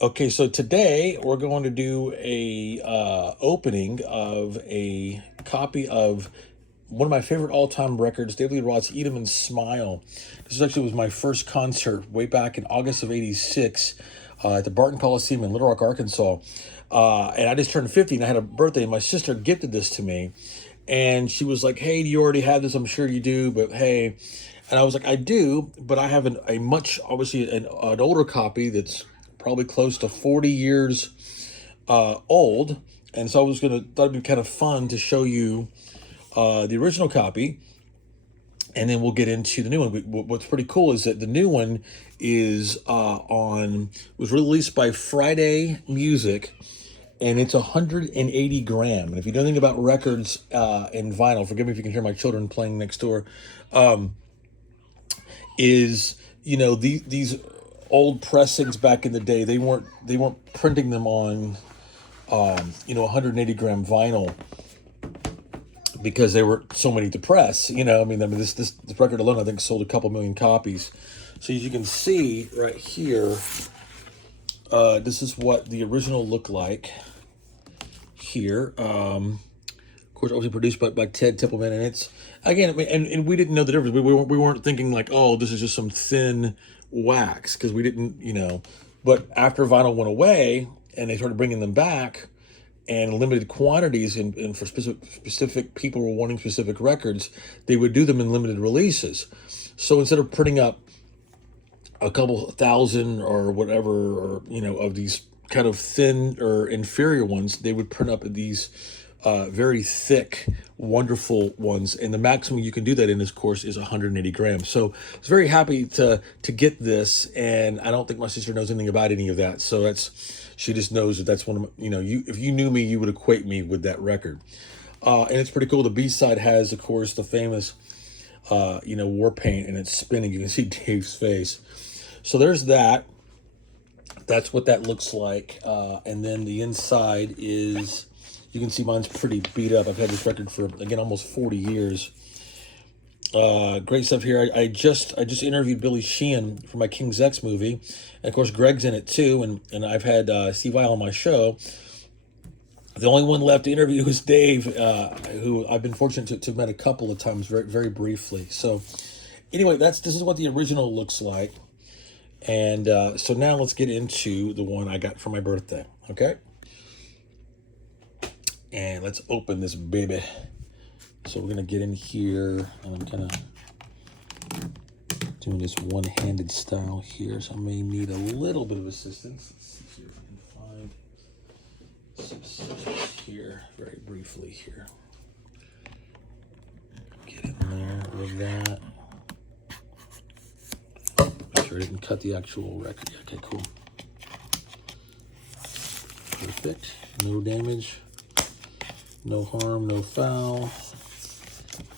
Okay, so today we're going to do a opening of a copy of one of my favorite all-time records, David Lee Roth's "Eat 'Em and Smile." This actually was my first concert way back in August of '86 at the Barton Coliseum in Little Rock, Arkansas. And I just turned 50 and I had a birthday, and my sister gifted this to me. And she was like, "Hey, do you already have this? I'm sure you do, but hey." And I was like, "I do, but I have a much, obviously, an older copy that's probably close to 40 years old." And so I was thought it'd be kind of fun to show you the original copy, and then we'll get into the new one. What's pretty cool is that the new one is was released by Friday Music, and it's 180 gram. And if you know anything about records and vinyl, forgive me if you can hear my children playing next door. Is these old pressings back in the day, they weren't printing them on 180 gram vinyl because there were so many to press. This record alone I think sold a couple million copies. So as you can see right here, this is what the original looked like here. Of course, obviously produced by Ted Templeman, and it's again, and we didn't know the difference. We weren't thinking like, oh, this is just some thin wax, because we didn't, But after vinyl went away and they started bringing them back, and limited quantities, and for specific people were wanting specific records, they would do them in limited releases. So instead of printing up a couple thousand or whatever, or of these kind of thin or inferior ones, they would print up these very thick, wonderful ones, and the maximum you can do that in, of course, is 180 grams. So I was very happy to get this, and I don't think my sister knows anything about any of that. So she just knows that that's one of my, if you knew me, you would equate me with that record. And it's pretty cool. The B-side has, of course, the famous, war paint, and it's spinning. You can see Dave's face. So there's that. That's what that looks like. And then the inside is, you can see mine's pretty beat up. I've had this record for, again, almost 40 years. Great stuff here. I just interviewed Billy Sheehan for my King's X movie. And of course, Greg's in it too. And I've had Steve Vai on my show. The only one left to interview is Dave, who I've been fortunate to have met a couple of times, very, very briefly. So anyway, this is what the original looks like. And so now let's get into the one I got for my birthday. Okay. And let's open this baby. So we're going to get in here, and I'm kind of doing this one-handed style here, so I may need a little bit of assistance. Let's see here if I can find some scissors here, very briefly here. Get in there with that. Make sure I didn't cut the actual record. Okay, cool. Perfect. No damage. No harm, no foul.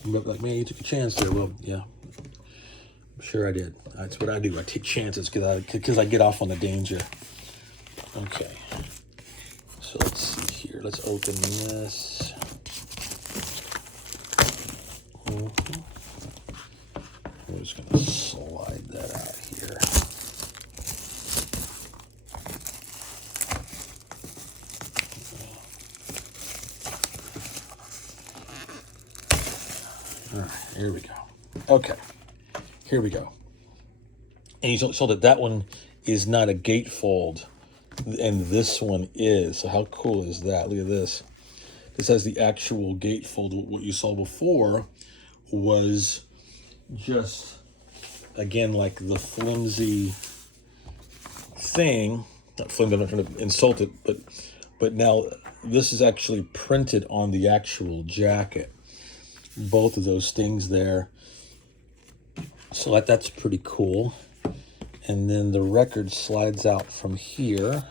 But like, man, you took a chance there. Well, yeah, I'm sure I did. That's what I do. I take chances because I get off on the danger. Okay. So let's see here. Let's open this. We're just going to slide that out here. All right, here we go. Okay, here we go. And you saw that one is not a gatefold, and this one is. So how cool is that? Look at this. This has the actual gatefold. What you saw before was just, again, like the flimsy thing. Not flimsy, I'm not trying to insult it, but now this is actually printed on the actual jacket. Both of those things there. So that's pretty cool. And then the record slides out from here.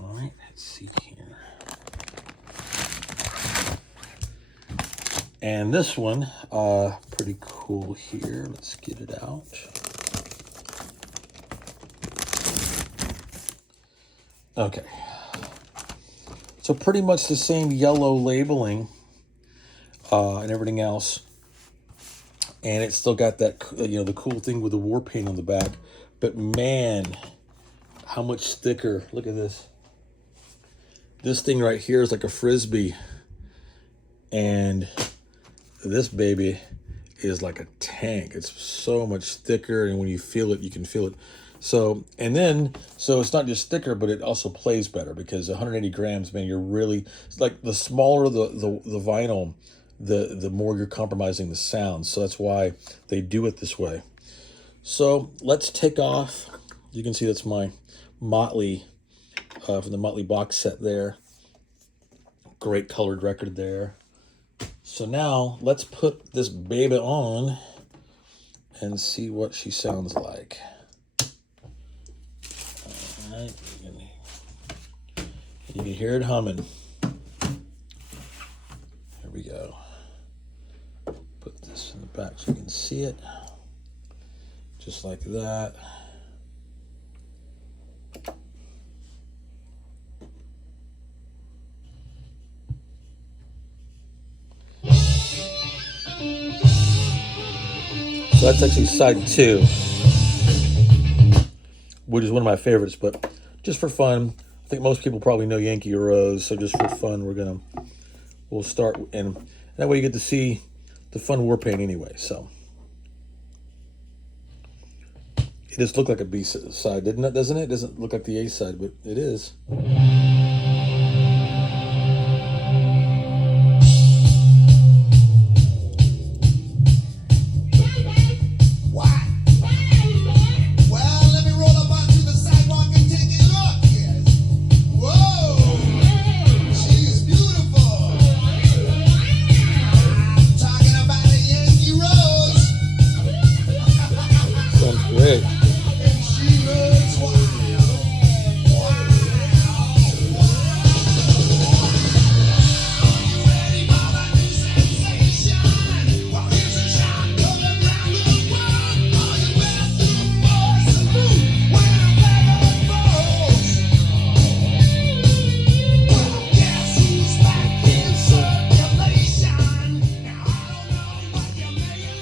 All right, let's see here. And this one, pretty cool here. Let's get it out. Okay. So pretty much the same yellow labeling and everything else. And it's still got that, the cool thing with the war paint on the back. But man, how much thicker. Look at this. This thing right here is like a Frisbee. And this baby is like a tank. It's so much thicker, and when you feel it, you can feel it. So it's not just thicker, but it also plays better, because 180 grams, man, it's like the smaller the vinyl, the more you're compromising the sound. So that's why they do it this way. So let's take off. You can see that's my Motley from the Motley box set there. Great colored record there. So now let's put this baby on and see what she sounds like. All right, you can hear it humming. Here we go. Put this in the back so you can see it. Just like that. So that's actually side 2, which is one of my favorites, but just for fun, I think most people probably know Yankee Rose, so just for fun, we'll start, and that way you get to see the fun war paint anyway. So it just looked like a B side, doesn't it? It doesn't look like the A side, but it is. Great.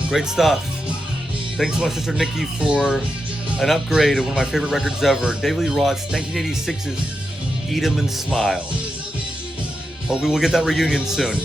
Great stuff. Thanks so much, Sister Nikki, for an upgrade of one of my favorite records ever, David Lee Roth's 1986's Eat 'Em and Smile. Hope we will get that reunion soon.